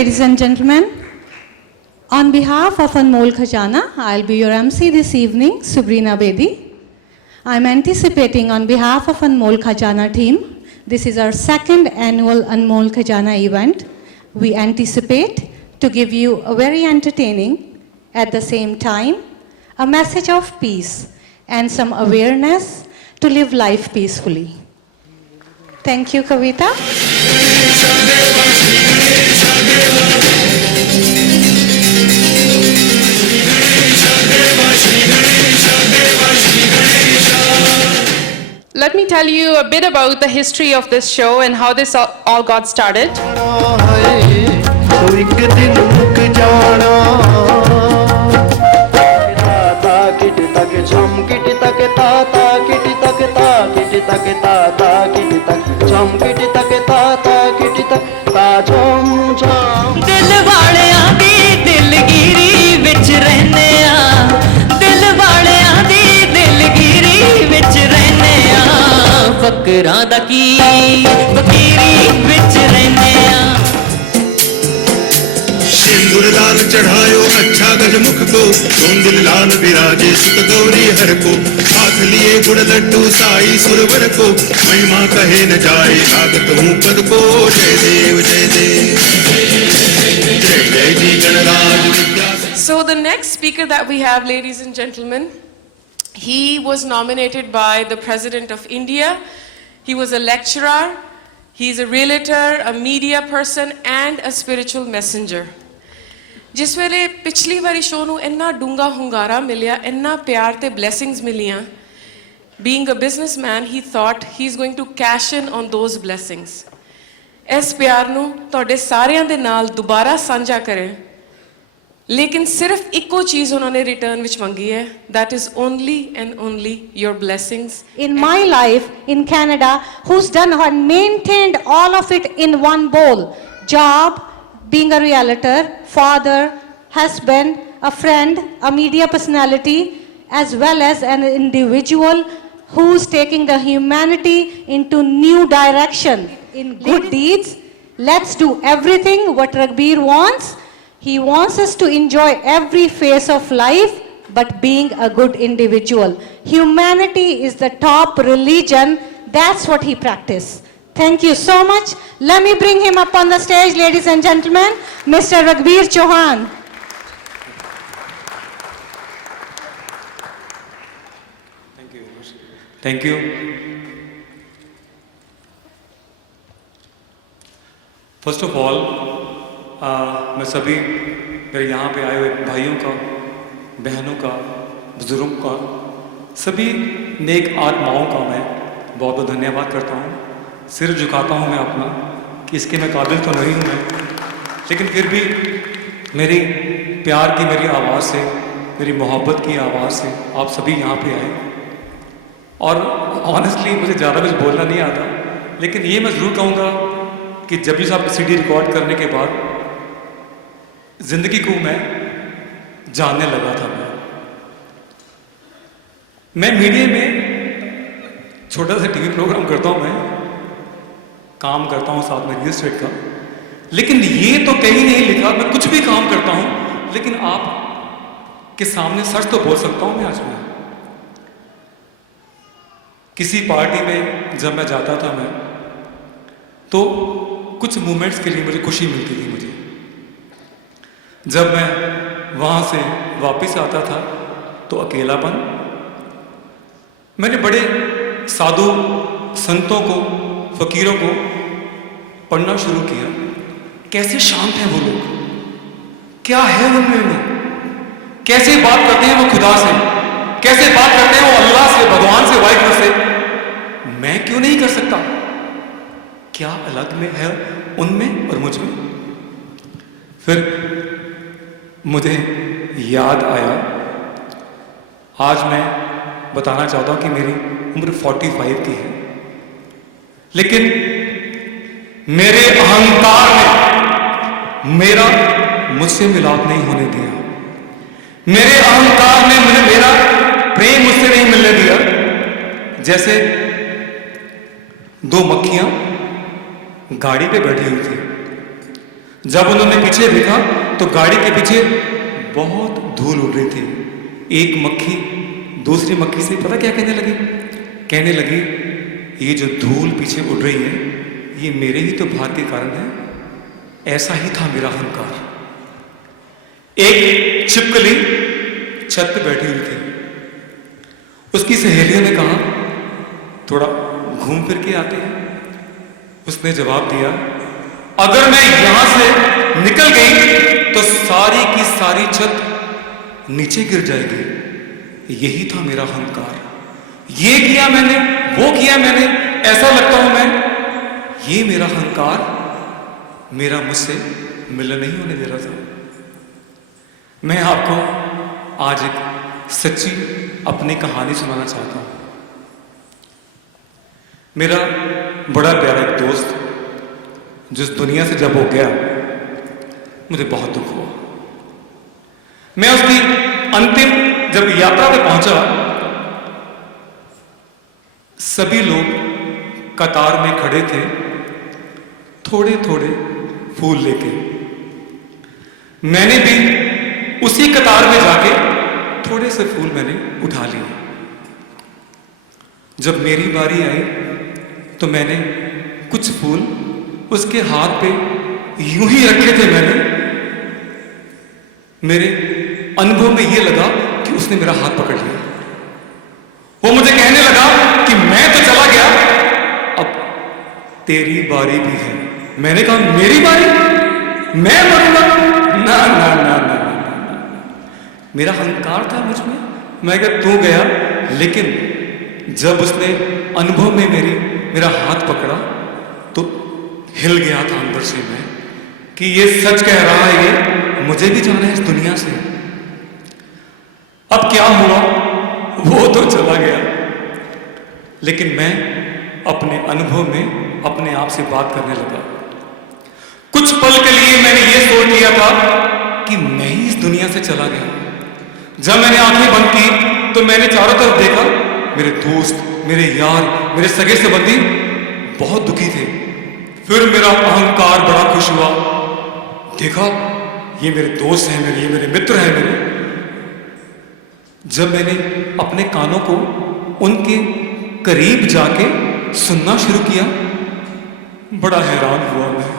ladies and gentlemen. On behalf of Anmol Khajana, I'll be your MC this evening, Subrina Bedi. I'm anticipating on behalf of Anmol Khajana team, this is our second annual Anmol Khajana event. We anticipate to give you a very entertaining, at the same time, a message of peace and some awareness to live life peacefully. Thank you, Kavita. Let me tell you a bit about the history of this show and how this all got started. दिल वालियां दी दिलगिरी विच रहने आ दिल वालियां दी दिलगिरी विच रहने आ फकरां दा की फकीरी विच रहने आ सिंदूर लाल चढ़ायो अच्छा गजमुख को धुंधल लाल विराजे सुत गौरी हर को हाथ लिए गुड़ लड्डू साई सुरवर को महिमा कहे न जाए लागत हूँ पद को जय देव जय देव जय जय जी गणराज विद्या। So the next speaker that we have, ladies and gentlemen, he was nominated by the President of India. He was a lecturer, he's a realtor, a media person and a spiritual messenger. जिस वेले पिछली वारी show नूं इन्ना डूंगा हुंगारा मिलिया इन्ना प्यार ते blessings मिलियां, being a businessman he thought he's going to cash in on those blessings. इस प्यार नूं तुहाडे सारियां दे नाल दुबारा साझा करें, लेकिन सिर्फ इक्को चीज उन्होंने रिटर्न विच मंगी है, that is only and only your blessings. In my life in Canada, who's done and maintained all of it in one bowl: job, being a realtor, father, husband, a friend, a media personality, as well as an individual who's taking the humanity into new direction in good deeds. Let's do everything what Ragbir wants. He wants us to enjoy every phase of life, but being a good individual. Humanity is the top religion. That's what he practiced. Thank you so much. Let me bring him up on the stage, ladies and gentlemen, Mr. Ragbir Chauhan. Thank you. Thank you. First of all, मैं सभी मेरे यहाँ पे आए हुए भाइयों का, बहनों का, बुजुर्गों का, सभी नेक आत्माओं का मैं बहुत बहुत धन्यवाद करता हूँ। सिर झुकाता हूँ मैं अपना कि इसके मैं काबिल तो नहीं हूँ मैं, लेकिन फिर भी मेरी प्यार की मेरी आवाज़ से, मेरी मोहब्बत की आवाज़ से आप सभी यहाँ पे आए। और ऑनेस्टली मुझे ज़्यादा कुछ बोलना नहीं आता, लेकिन ये मैं ज़रूर कहूँगा कि जब भी साहब CD रिकॉर्ड करने के बाद ज़िंदगी को मैं जानने लगा था। मैं मीडिया में छोटा सा TV प्रोग्राम करता हूँ, मैं काम करता हूँ साथ में रियल एस्टेट का, लेकिन ये तो कहीं नहीं लिखा मैं कुछ भी काम करता हूँ, लेकिन आप के सामने सच तो बोल सकता हूँ मैं। आज मैं किसी पार्टी में जब मैं जाता था मैं, तो कुछ मोमेंट्स के लिए मुझे खुशी मिलती थी। मुझे जब मैं वहाँ से वापस आता था तो अकेलापन। मैंने बड़े साधु संतों को, फकीरों को पढ़ना शुरू किया। कैसे शांत हैं वो लोग, क्या है उनमें वो, कैसे बात करते हैं वो खुदा से, कैसे बात करते हैं वो अल्लाह से, भगवान से, वाहिगुरु से। मैं क्यों नहीं कर सकता? क्या अलग में है उनमें और मुझ में? फिर मुझे याद आया, आज मैं बताना चाहता हूं कि मेरी उम्र 45 की है, लेकिन मेरे अहंकार ने मेरा मुझसे मिलाप नहीं होने दिया। मेरे अहंकार ने मेरा प्रेम मुझसे नहीं मिलने दिया। जैसे दो मक्खियां गाड़ी पे बैठी हुई थी, जब उन्होंने पीछे देखा तो गाड़ी के पीछे बहुत धूल उड़ रही थी। एक मक्खी दूसरी मक्खी से पता क्या कहने लगी? कहने लगी, ये जो धूल पीछे उड़ रही है ये मेरे ही तो भार के कारण है। ऐसा ही था मेरा अहंकार। एक छिपकली छत पे बैठी हुई थी। उसकी सहेलियों ने कहा, थोड़ा घूम फिर के आते हैं। उसने जवाब दिया, अगर मैं यहां से निकल गई तो सारी की सारी छत नीचे गिर जाएगी। यही था मेरा अहंकार। ये किया मैंने, वो किया मैंने, ऐसा लगता हूं मैं। ये मेरा अहंकार मेरा मुझसे मिलन नहीं होने दे रहा था। मैं आपको आज एक सच्ची अपनी कहानी सुनाना चाहता हूं। मेरा बड़ा प्यारा एक दोस्त जिस दुनिया से जब हो गया, मुझे बहुत दुख हुआ। मैं उसकी अंतिम जब यात्रा पे पहुंचा, सभी लोग कतार में खड़े थे, थोड़े थोड़े फूल लेके। मैंने भी उसी कतार में जाके थोड़े से फूल मैंने उठा लिए। जब मेरी बारी आई तो मैंने कुछ फूल उसके हाथ पे यूं ही रखे थे। मैंने, मेरे अनुभव में यह लगा कि उसने मेरा हाथ पकड़ लिया। वो मुझे कहने लगा कि मैं तो चला गया, अब तेरी बारी भी है। मैंने कहा, मेरी बारी? मैं मरूंगा? ना ना ना ना, मेरा अहंकार था मुझ में। मैं कहा, तू गया, लेकिन जब उसने अनुभव में मेरा हाथ पकड़ा तो हिल गया था अंदर से मैं कि ये सच कह रहा है, ये मुझे भी जाना है इस दुनिया से। अब क्या हुआ, वो तो चला गया, लेकिन मैं अपने अनुभव में अपने आप से बात करने लगा। कुछ पल के लिए मैंने ये सोच लिया था कि मैं ही इस दुनिया से चला गया। जब मैंने आंखें बंद की तो मैंने चारों तरफ देखा, मेरे दोस्त, मेरे यार, मेरे सगे संबंधी बहुत दुखी थे। फिर मेरा अहंकार बड़ा खुश हुआ। देखा, ये मेरे दोस्त हैं, ये मेरे मित्र हैं मेरे। जब मैंने अपने कानों को उनके करीब जाके सुनना शुरू किया, बड़ा हैरान हुआ मैं।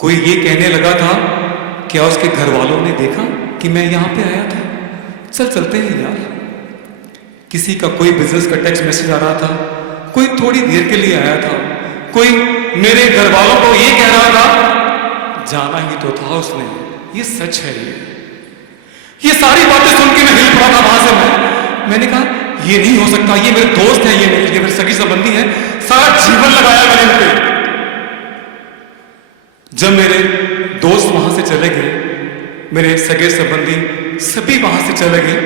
कोई ये कहने लगा था, क्या उसके घर वालों ने देखा कि मैं यहां पे आया था? चल चलते हैं यार। किसी का कोई बिजनेस का टेक्स्ट मैसेज आ रहा था, कोई थोड़ी देर के लिए आया था, कोई मेरे घर वालों को ये कह रहा था, जाना ही तो था उसने। ये सच है। ये सारी बातें सुन के मैं हिल पड़ा था वहां से। मैंने कहा, ये नहीं हो सकता, ये मेरे दोस्त हैं, ये मेरे सगी संबंधी हैं, सारा जीवन लगाया मैंने उन पे। जब मेरे दोस्त वहां से चले गए, मेरे सगे संबंधी सभी वहां से चले गए,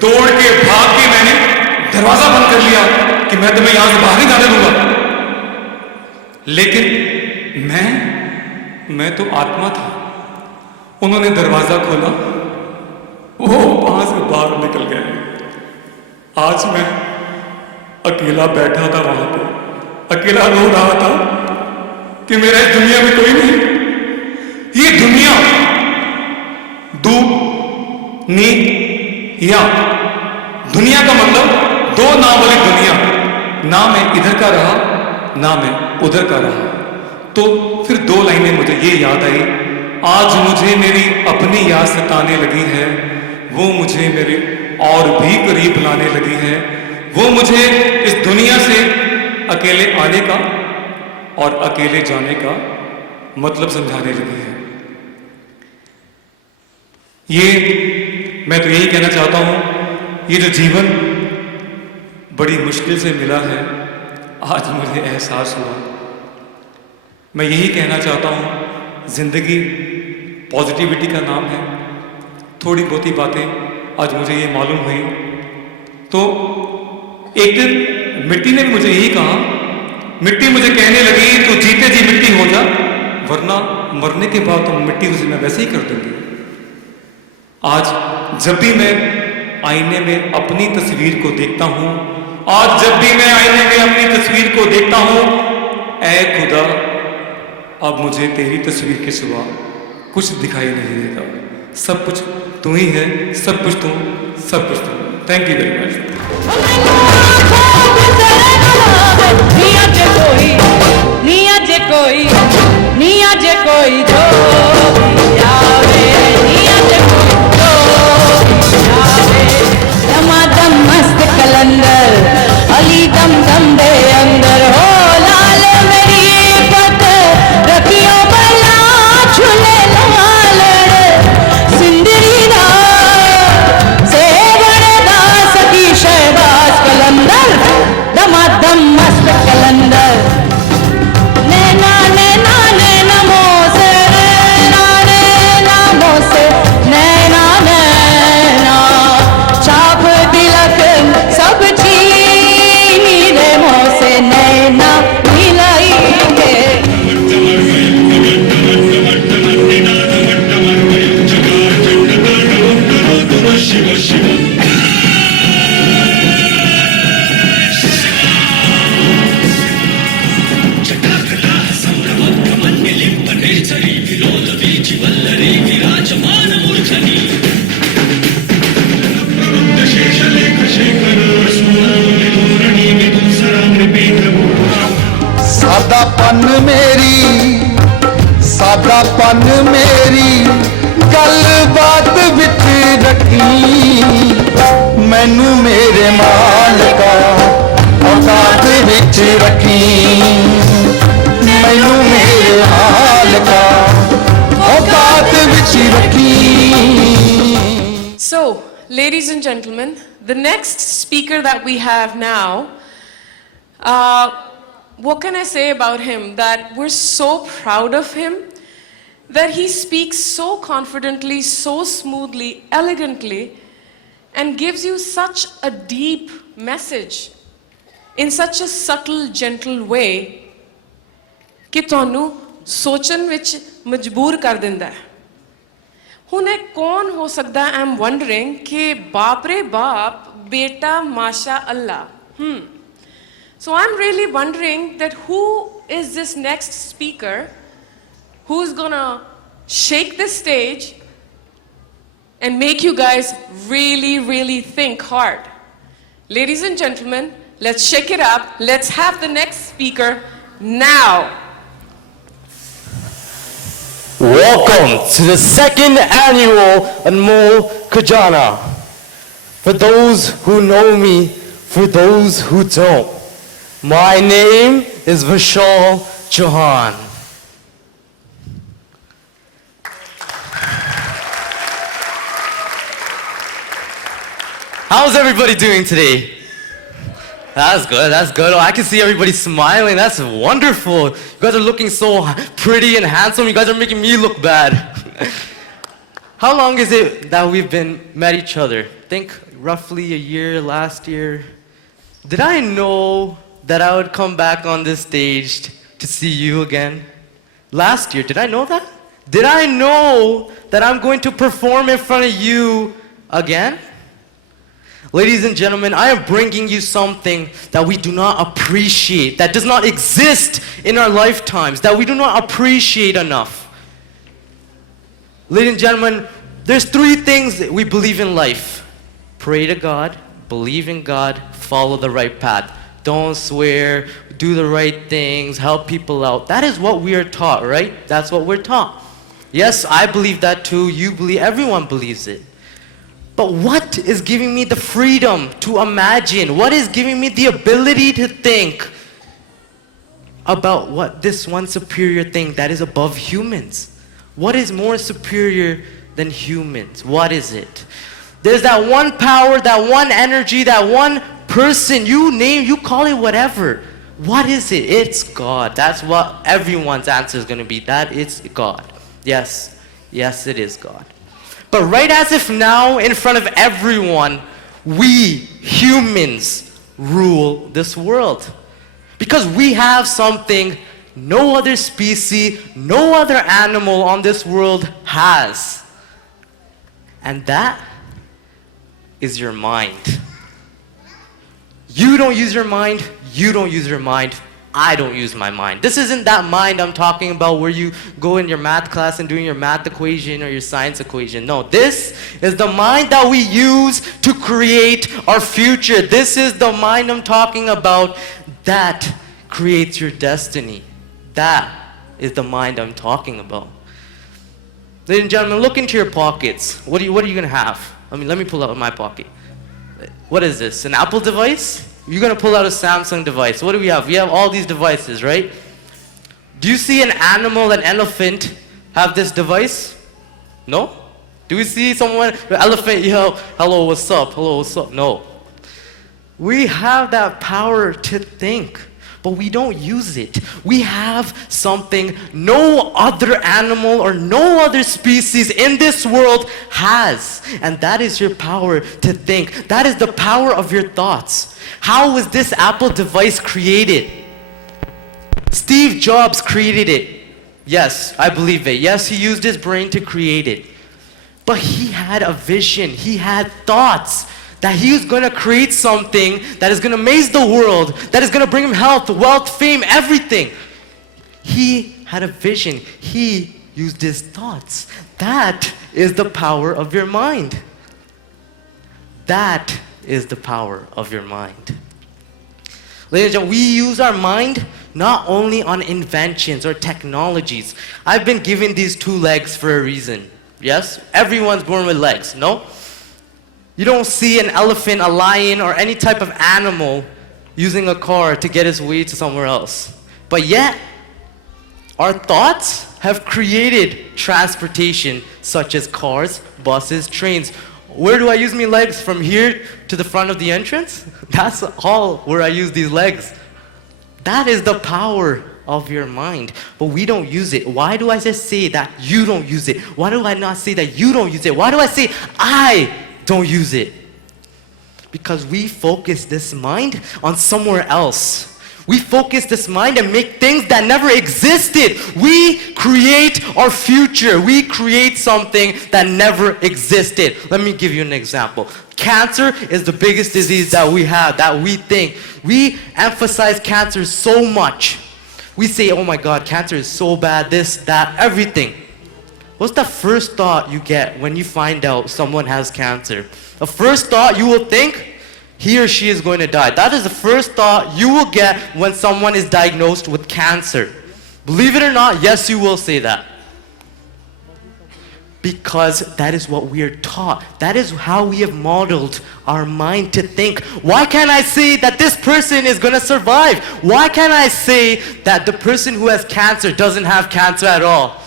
दौड़ के भाग के मैंने दरवाजा बंद कर लिया कि मैं तुम्हें यहां से बाहर नहीं जाने दूंगा। लेकिन मैं तो आत्मा था। उन्होंने दरवाजा खोला, वो वहां से बाहर निकल गए। आज मैं अकेला बैठा था वहां पे, अकेला रो रहा था कि मेरा इस दुनिया में कोई नहीं। ये दुनिया दुनिया, दुनिया का मतलब दो नाम वाली दुनिया। ना मैं इधर का रहा, ना मैं उधर का रहा। तो फिर दो लाइनें मुझे ये याद आई, आज मुझे मेरी अपनी याद सताने लगी है, वो मुझे मेरे और भी करीब लाने लगी है। वो मुझे इस दुनिया से अकेले आने का और अकेले जाने का मतलब समझाने लगी है। ये मैं तो यही कहना चाहता हूं, ये जो जीवन बड़ी मुश्किल से मिला है, आज मुझे एहसास हुआ। मैं यही कहना चाहता हूं, जिंदगी पॉजिटिविटी का नाम है। थोड़ी बहुत ही बातें आज मुझे ये मालूम हुई। तो एक दिन मिट्टी ने भी मुझे यही कहा। मिट्टी मुझे कहने लगी, तू जीते जी मिट्टी हो जा, वरना मरने के बाद तो मिट्टी तुझे मैं वैसे ही कर दूंगी। आज जब भी मैं आईने में अपनी तस्वीर को देखता हूं, आज जब भी मैं आईने में अपनी तस्वीर को देखता हूं, ऐ खुदा अब मुझे तेरी तस्वीर के सिवा कुछ दिखाई नहीं देता। सब कुछ तू ही है, सब कुछ तू, सब कुछ तू। Thank you very much. मस्त कलंदर अली दम दम दे अंदर हो लाल मेरी पत रखियो बला झूले लाल सिंदरी दा सेवण दा सकी शहबाज कलंदर दमादम मस्त कलंदर नैना नैना नैना मोसे नैना मोसे नैना नैना छाप तिलक सब चीनी रे मोसे नैना मिलाएंगे ਸਾਦਾਪਨ ਮੇਰੀ ਗੱਲਬਾਤ ਵਿੱਚ ਰੱਖੀ ਮੈਨੂੰ ਮੇਰੇ ਮਾਲਕਾ ਔਕਾਤ ਵਿੱਚ ਰੱਖੀ ਮੈਨੂੰ ਮੇਰੇ ਮਾਲਕਾ ਔਕਾਤ ਵਿੱਚ ਰੱਖੀ। So, ladies and gentlemen, the next speaker that we have now, what can I say about him? That we're so proud of him, that he speaks so confidently, so smoothly, elegantly, and gives you such a deep message in such a subtle, gentle way ਕਿ ਤੁਹਾਨੂੰ ਸੋਚਣ ਵਿੱਚ ਮਜਬੂਰ ਕਰ ਦਿੰਦਾ ਹੈ। ਹੁਣ ਇਹ ਕੌਣ ਹੋ ਸਕਦਾ? ਆਈ ਐਮ ਵੰਡਰਿੰਗ ਕਿ ਬਾਪ ਰੇ ਬਾਪ ਬੇਟਾ ਮਾਸ਼ਾ ਅੱਲਾ। So I'm really wondering that who is this next speaker who's gonna shake this stage and make you guys really, really think hard. Ladies and gentlemen, let's shake it up. Let's have the next speaker now. Welcome to the second annual Anmol Khajana. For those who know me, for those who don't, my name is Vishal Chauhan. How's everybody doing today? That's good, that's good. Oh, I can see everybody smiling. That's wonderful. You guys are looking so pretty and handsome. You guys are making me look bad. How long is it that we've been met each other? I think roughly a year, last year. Did I know that I would come back on this stage to see you again? Last year, did I know that? Did I know that I'm going to perform in front of you again? Ladies and gentlemen, I am bringing you something that we do not appreciate, that does not exist in our lifetimes, that we do not appreciate enough. Ladies and gentlemen, there's 3 things that we believe in life. Pray to God, believe in God, follow the right path. Don't swear, do the right things, help people out. That is what we are taught, right? That's what we're taught. Yes, I believe that too. You believe, everyone believes it. But what is giving me the freedom to imagine? What is giving me the ability to think about what this one superior thing that is above humans? What is more superior than humans? What is it? There's that one power, that one energy, that one person, you name, you call it whatever. What is it? It's God. That's what everyone's answer is going to be. That it's God. Yes. Yes, it is God. But right as if now, in front of everyone, we humans rule this world. Because we have something no other species, no other animal on this world has. And that is your mind. You don't use your mind, you don't use your mind, I don't use my mind. This isn't that mind I'm talking about where you go in your math class and doing your math equation or your science equation. No, this is the mind that we use to create our future. This is the mind I'm talking about that creates your destiny. That is the mind I'm talking about. Ladies and gentlemen, look into your pockets. What are you going to have? Let me pull out my pocket. What is this? An Apple device? You're going to pull out a Samsung device. What do we have? We have all these devices, right? Do you see an animal, an elephant, have this device? No? Do we see someone, an elephant, yell, hello, what's up? Hello, what's up? No. We have that power to think, but we don't use it. We have something no other animal or no other species in this world has, and that is your power to think. That is the power of your thoughts. How was this Apple device created? Steve Jobs created it. Yes, I believe it. Yes, he used his brain to create it. But he had a vision. He had thoughts that he was going to create something that is going to amaze the world, that is going to bring him health, wealth, fame, everything. He had a vision. He used his thoughts. That is the power of your mind. That is the power of your mind. Ladies and gentlemen, we use our mind not only on inventions or technologies. I've been given these 2 legs for a reason. Yes? Everyone's born with legs, no? You don't see an elephant, a lion, or any type of animal using a car to get his way to somewhere else. But yet, our thoughts have created transportation such as cars, buses, trains. Where do I use my legs? From here to the front of the entrance? That's all where I use these legs. That is the power of your mind, but we don't use it. Why do I just say that you don't use it? Why do I not say that you don't use it? Why do I say I don't use it? Because we focus this mind on somewhere else. We focus this mind and make things that never existed. We create our future. We create something that never existed. Let me give you an example. Cancer is the biggest disease that we have, that we think. We emphasize cancer so much. We say, oh my God, cancer is so bad, this, that, everything. What's the first thought you get when you find out someone has cancer? The first thought you will think, he or she is going to die. That is the first thought you will get when someone is diagnosed with cancer. Believe it or not, yes, you will say that. Because that is what we are taught. That is how we have modeled our mind to think. Why can't I say that this person is going to survive? Why can't I say that the person who has cancer doesn't have cancer at all?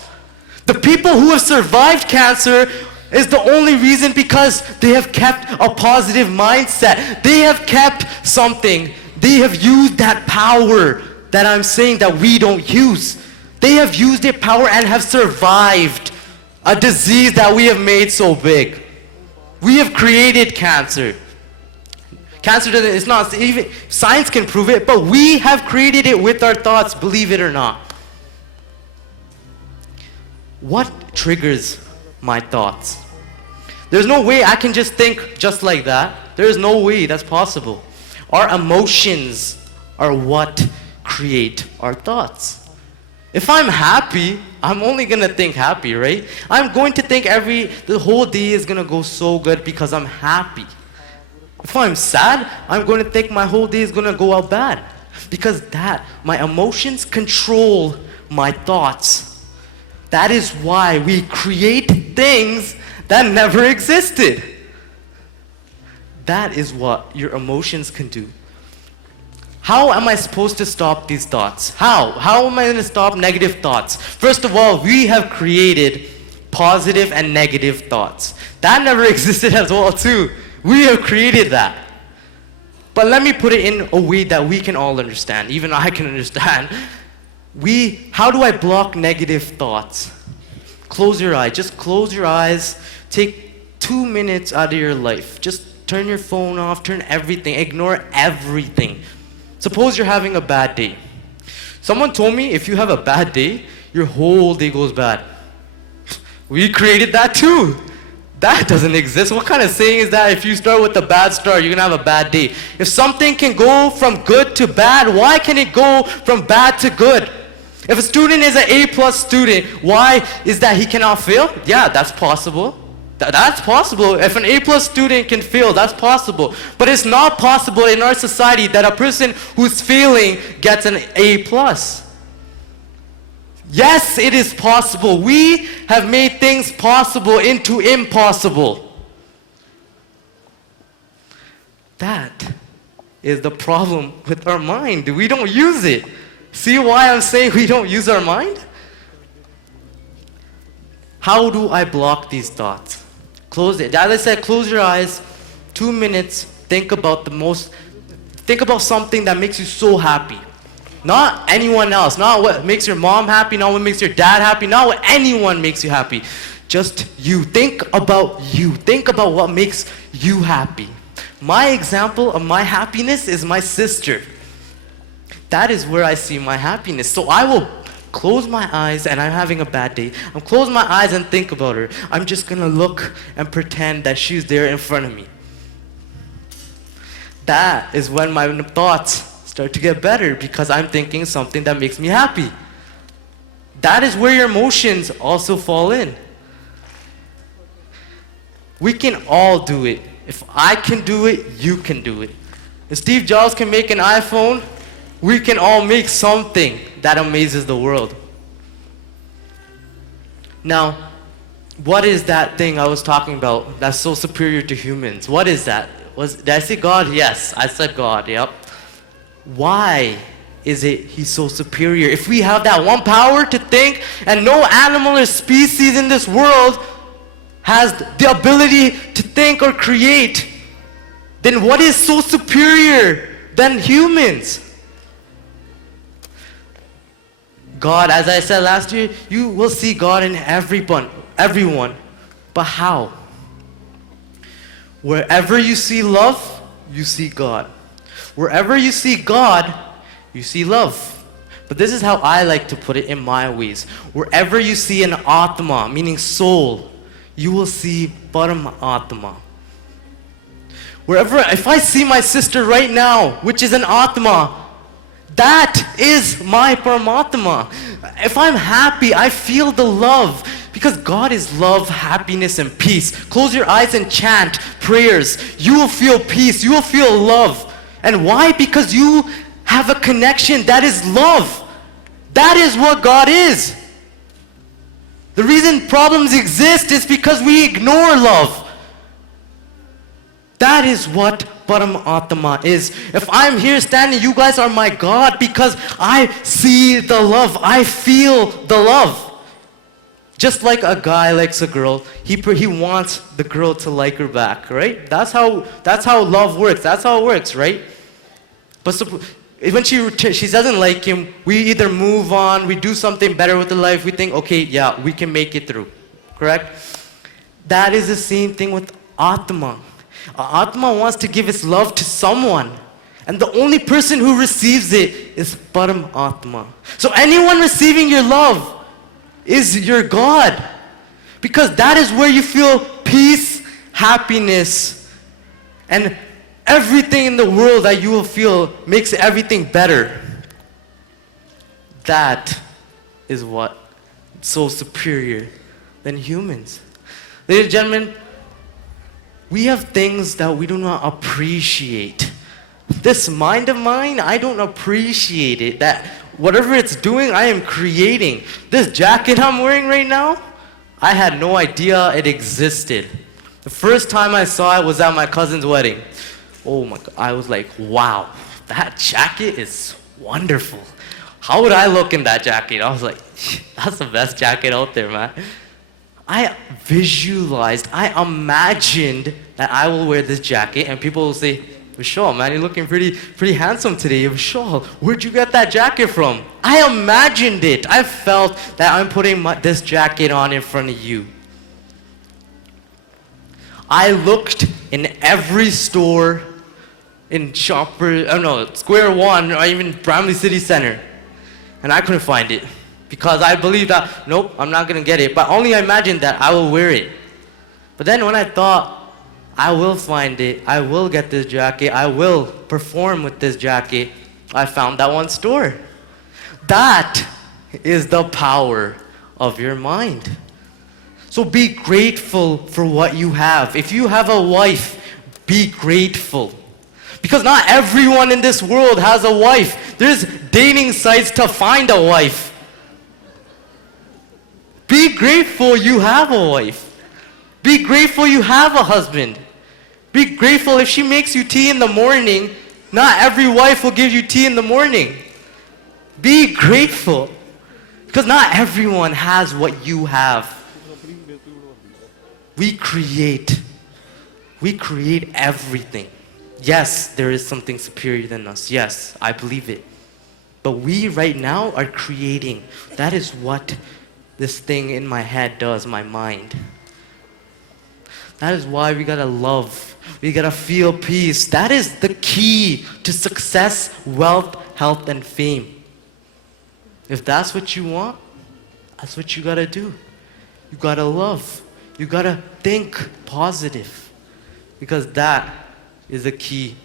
The people who have survived cancer is the only reason because they have kept a positive mindset. They have kept something. They have used that power that I'm saying that we don't use. They have used their power and have survived a disease that we have made so big. We have created cancer. Cancer doesn't, it's not, even science can prove it, but we have created it with our thoughts, believe it or not. What triggers my thoughts? There's no way I can just think just like that. There is no way that's possible. Our emotions are what create our thoughts. If I'm happy, I'm only gonna think happy, right? I'm going to think the whole day is gonna go so good because I'm happy. If I'm sad, I'm going to think my whole day is gonna go out bad. Because my emotions control my thoughts. That is why we create things that never existed. That is what your emotions can do. How am I supposed to stop these thoughts? How? How am I going to stop negative thoughts? First of all, we have created positive and negative thoughts. That never existed as well too. We have created that. But let me put it in a way that we can all understand. Even I can understand. How do I block negative thoughts? Close your eyes. Just close your eyes. Take 2 minutes out of your life. Just turn your phone off. Turn everything. Ignore everything. Suppose you're having a bad day. Someone told me if you have a bad day, your whole day goes bad. We created that too. That doesn't exist. What kind of saying is that? If you start with a bad start, you're gonna have a bad day. If something can go from good to bad, why can it go from bad to good? If a student is an A+ student, why is that he cannot fail? Yeah, that's possible. That's possible. If an A+ student can fail, that's possible. But it's not possible in our society that a person who's failing gets an A+. Yes, it is possible. We have made things possible into impossible. That is the problem with our mind. We don't use it. See why I'm saying we don't use our mind? How do I block these thoughts? Close it. As I said, close your eyes, 2 minutes, think about something that makes you so happy. Not anyone else, not what makes your mom happy, not what makes your dad happy, not what anyone makes you happy. Just you. Think about you. Think about what makes you happy. My example of my happiness is my sister. That is where I see my happiness. So I will close my eyes and I'm having a bad day. I'm close my eyes and think about her. I'm just gonna look and pretend that she's there in front of me. That is when my thoughts start to get better because I'm thinking something that makes me happy. That is where your emotions also fall in. We can all do it. If I can do it, you can do it. If Steve Jobs can make an iPhone, we can all make something that amazes the world. Now, what is that thing I was talking about that's so superior to humans? What is that? Did I say God? Yes, I said God, yep. Why is it he's so superior? If we have that one power to think and no animal or species in this world has the ability to think or create, then what is so superior than humans? God, as I said last year, you will see God in everyone. But how? Wherever you see love, you see God. Wherever you see God, you see love. But this is how I like to put it in my ways. Wherever you see an Atma, meaning soul, you will see Paramatma. If I see my sister right now, which is an Atma, that is my Paramatma. If I'm happy, I feel the love. Because God is love, happiness, and peace. Close your eyes and chant prayers. You will feel peace. You will feel love. And why? Because you have a connection that is love. That is what God is. The reason problems exist is because we ignore love. That is what Paramatma is. If I'm here standing, you guys are my God because I see the love. I feel the love. Just like a guy likes a girl, he wants the girl to like her back, right? That's how love works. That's how it works, right? But when she doesn't like him, we either move on, we do something better with the life, we think, okay, yeah, we can make it through, correct? That is the same thing with Atma. Atma wants to give its love to someone. And the only person who receives it is Paramatma. So anyone receiving your love is your God. Because that is where you feel peace, happiness, and everything in the world that you will feel makes everything better. That is what is so superior than humans. Ladies and gentlemen, we have things that we do not appreciate. This mind of mine, I don't appreciate it. That whatever it's doing, I am creating. This jacket I'm wearing right now, I had no idea it existed. The first time I saw it was at my cousin's wedding. Oh my God, I was like, wow, that jacket is wonderful. How would I look in that jacket? I was like, that's the best jacket out there, man. I visualized, I imagined that I will wear this jacket and people will say, Vishal, man, you're looking pretty handsome today. Vishal, where'd you get that jacket from? I imagined it. I felt that I'm putting this jacket on in front of you. I looked in every store in Square One or even Bramley City Center. And I couldn't find it. Because I believed that, nope, I'm not gonna get it. But only I imagined that I will wear it. But then when I thought, I will find it, I will get this jacket, I will perform with this jacket, I found that one store. That is the power of your mind. So be grateful for what you have. If you have a wife, be grateful. Because not everyone in this world has a wife. There's dating sites to find a wife. Be grateful you have a wife. Be grateful you have a husband. Be grateful if she makes you tea in the morning. Not every wife will give you tea in the morning. Be grateful. Because not everyone has what you have. We create everything. Yes, there is something superior than us. Yes, I believe it. But we right now are creating. That is what this thing in my head does, my mind. That is why we gotta love. We gotta feel peace. That is the key to success, wealth, health, and fame. If that's what you want, that's what you gotta do. You gotta love. You gotta think positive. Because that is the key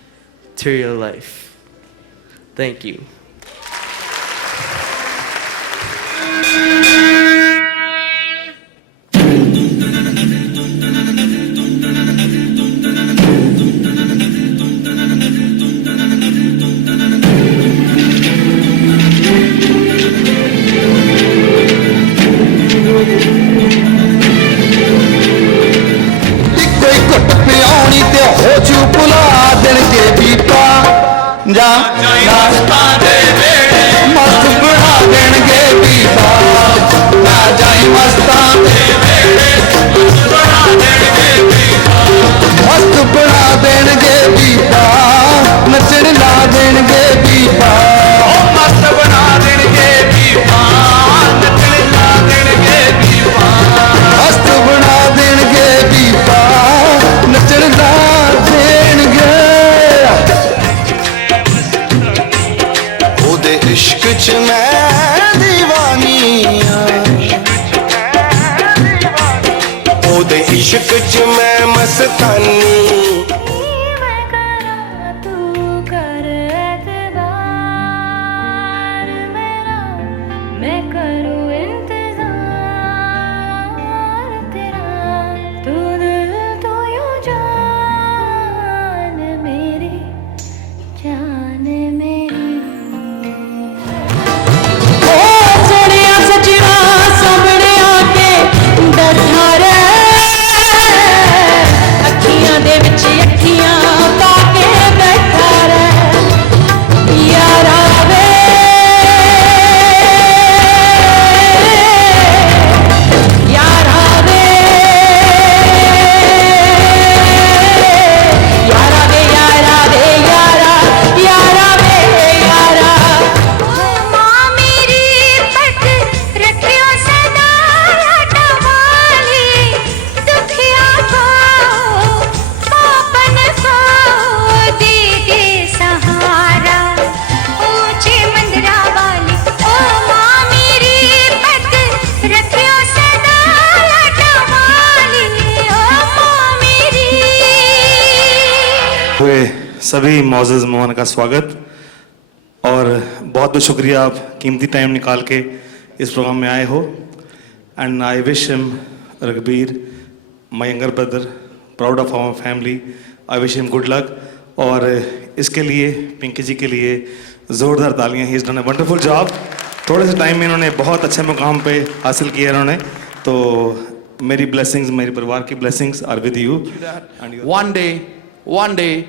to your life. Thank you. ਕੋਈ ਘੁੱਟ ਪਿਆਉਣੀ ਤੇ ਹੋ ਜੂ ਭੁਲਾ ਦੇਣਗੇ ਬੀਬਾ ਜਾ ਮਸਤਾਂ ਦੇ ਵੇੜੇ ਮਸਤ ਬਣਾ ਦੇਣਗੇ ਬੀਬਾ ਨਾ ਜਾਈ ਮਸਤਾਂ ਦੇ ਵੇੜੇ ਮਸਤ ਬਣਾ ਦੇਣਗੇ ਬੀਬਾ ਮਸਤ ਬਣਾ ਦੇਣਗੇ ਬੀਬਾ ਨੱਚਣ ਲਾ ਦੇਣਗੇ ਬੀਬਾ ਉਹ ਮਸਤ ਬਣਾ ਦੇਣਗੇ ਬੀਬਾ ਨੱਚਣ ਲਾ ਦੇਣਗੇ ਬੀਬਾ ਮਸਤ ਬਣਾ ਦੇਣਗੇ ਬੀਬਾ ਨੱਚਣ ਲਾ ਦੇਣਗੇ ਉਹਦੇ ਇਸ਼ਕ 'ਚ ਮੈਂ دیਵਾਨੀ ਆ ਉਹਦੇ ਇਸ਼ਕ 'ਚ ਮੈਂ ਮਸਤਾਨੀ हुए सभी मौजूद मेहमान का स्वागत और बहुत बहुत शुक्रिया आप कीमती टाइम निकाल के इस प्रोग्राम में आए हो and I wish him Raghbir my younger brother proud of our family I wish him good luck और इसके लिए पिंकी जी के लिए ज़ोरदार तालियां he is done a wonderful job थोड़े से टाइम में इन्होंने बहुत अच्छे मुकाम पे हासिल किया इन्होंने तो मेरी ब्लेसिंग्स मेरे परिवार की blessings are with you One day,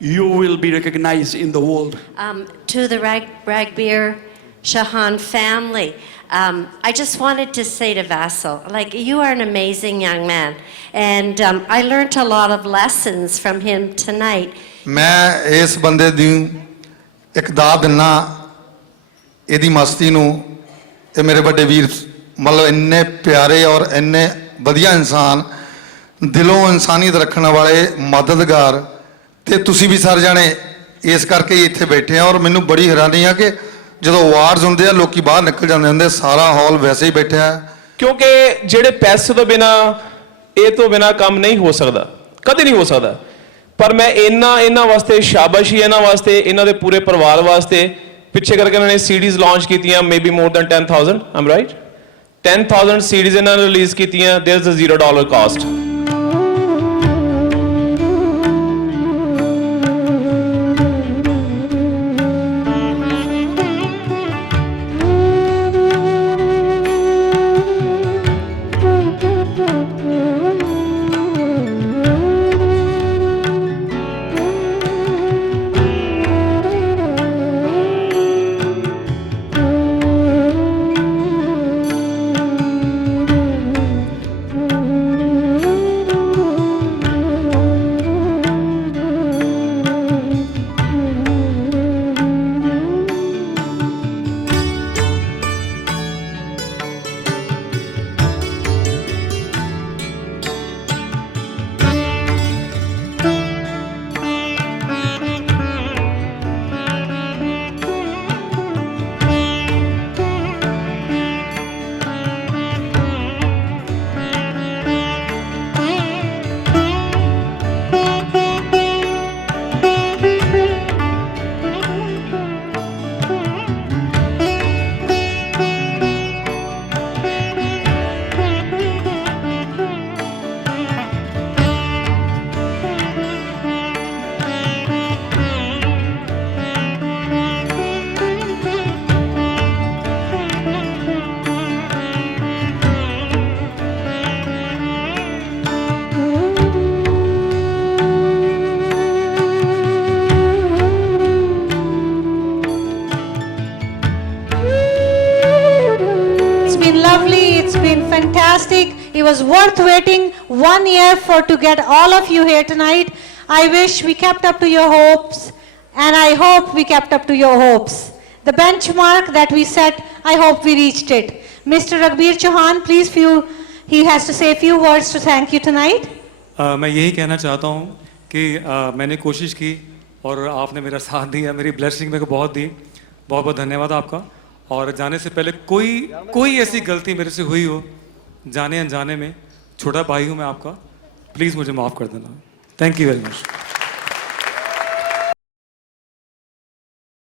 you will be recognized in the world. To the Ragbir Shahan family, I just wanted to say to Vassal, like, you are an amazing young man. And I learned a lot of lessons from him tonight. ਮੈਂ ਇਸ ਬੰਦੇ ਦੀ ਇੱਕ ਦਾਤ ਦਿੰਨਾ ਇਹਦੀ ਮਸਤੀ ਨੂੰ ਇਹ ਮੇਰੇ ਵੱਡੇ ਵੀਰ ਮਤਲਬ ਇੰਨੇ ਪਿਆਰੇ ਔਰ ਇੰਨੇ ਵਧੀਆ ਇਨਸਾਨ ਦਿਲੋਂ ਇਨਸਾਨੀਅਤ ਰੱਖਣ ਵਾਲੇ ਮਦਦਗਾਰ ਤੇ ਤੁਸੀਂ ਵੀ ਸਾਰੇ ਜਾਣੇ ਇਸ ਕਰਕੇ ਹੀ ਇੱਥੇ ਬੈਠੇ ਆ ਔਰ ਮੈਨੂੰ ਬੜੀ ਹੈਰਾਨੀ ਆ ਕਿ ਜਦੋਂ ਅਵਾਰਡਸ ਹੁੰਦੇ ਆ ਲੋਕੀ ਬਾਹਰ ਨਿਕਲ ਜਾਂਦੇ ਹੁੰਦੇ ਸਾਰਾ ਹਾਲ ਵੈਸੇ ਹੀ ਬੈਠਾ ਹੈ ਕਿਉਂਕਿ ਜਿਹੜੇ ਪੈਸੇ ਤੋਂ ਬਿਨਾ ਇਹ ਤੋਂ ਬਿਨਾ ਕੰਮ ਨਹੀਂ ਹੋ ਸਕਦਾ, ਕਦੇ ਨਹੀਂ ਹੋ ਸਕਦਾ। ਪਰ ਮੈਂ ਇਹਨਾਂ ਵਾਸਤੇ ਸ਼ਾਬਾਸ਼ੀ, ਇਹਨਾਂ ਵਾਸਤੇ, ਇਹਨਾਂ ਦੇ ਪੂਰੇ ਪਰਿਵਾਰ ਵਾਸਤੇ, ਪਿੱਛੇ ਕਰਕੇ ਇਹਨਾਂ ਨੇ ਸੀਡੀਜ਼ ਲਾਂਚ ਕੀਤੀਆਂ, maybe more than 10,000, um right, 10,000 CDs ਇਹਨਾਂ ਨੇ ਰਿਲੀਜ਼ ਕੀਤੀਆਂ। There is a $0 cost. Fantastic. It was worth waiting 1 year to get all of you here tonight. I wish we kept up to your hopes, and I hope we kept up to your hopes. The benchmark that we set, I hope we reached it. Mr. Ragbir Chauhan, please, he has to say a few words to thank you tonight. मैं यही कहना चाहता हूँ कि मैंने कोशिश की और आपने मेरा साथ दिया, मेरी ब्लेसिंग मेरे को बहुत दी। बहुत बहुत धन्यवाद आपका। और जाने से पहले कोई ऐसी गलती मेरे से हुई हो जाने अनजाने में, छोटा भाई हूँ मैं आपका, प्लीज़ मुझे माफ़ कर देना। Thank you very much.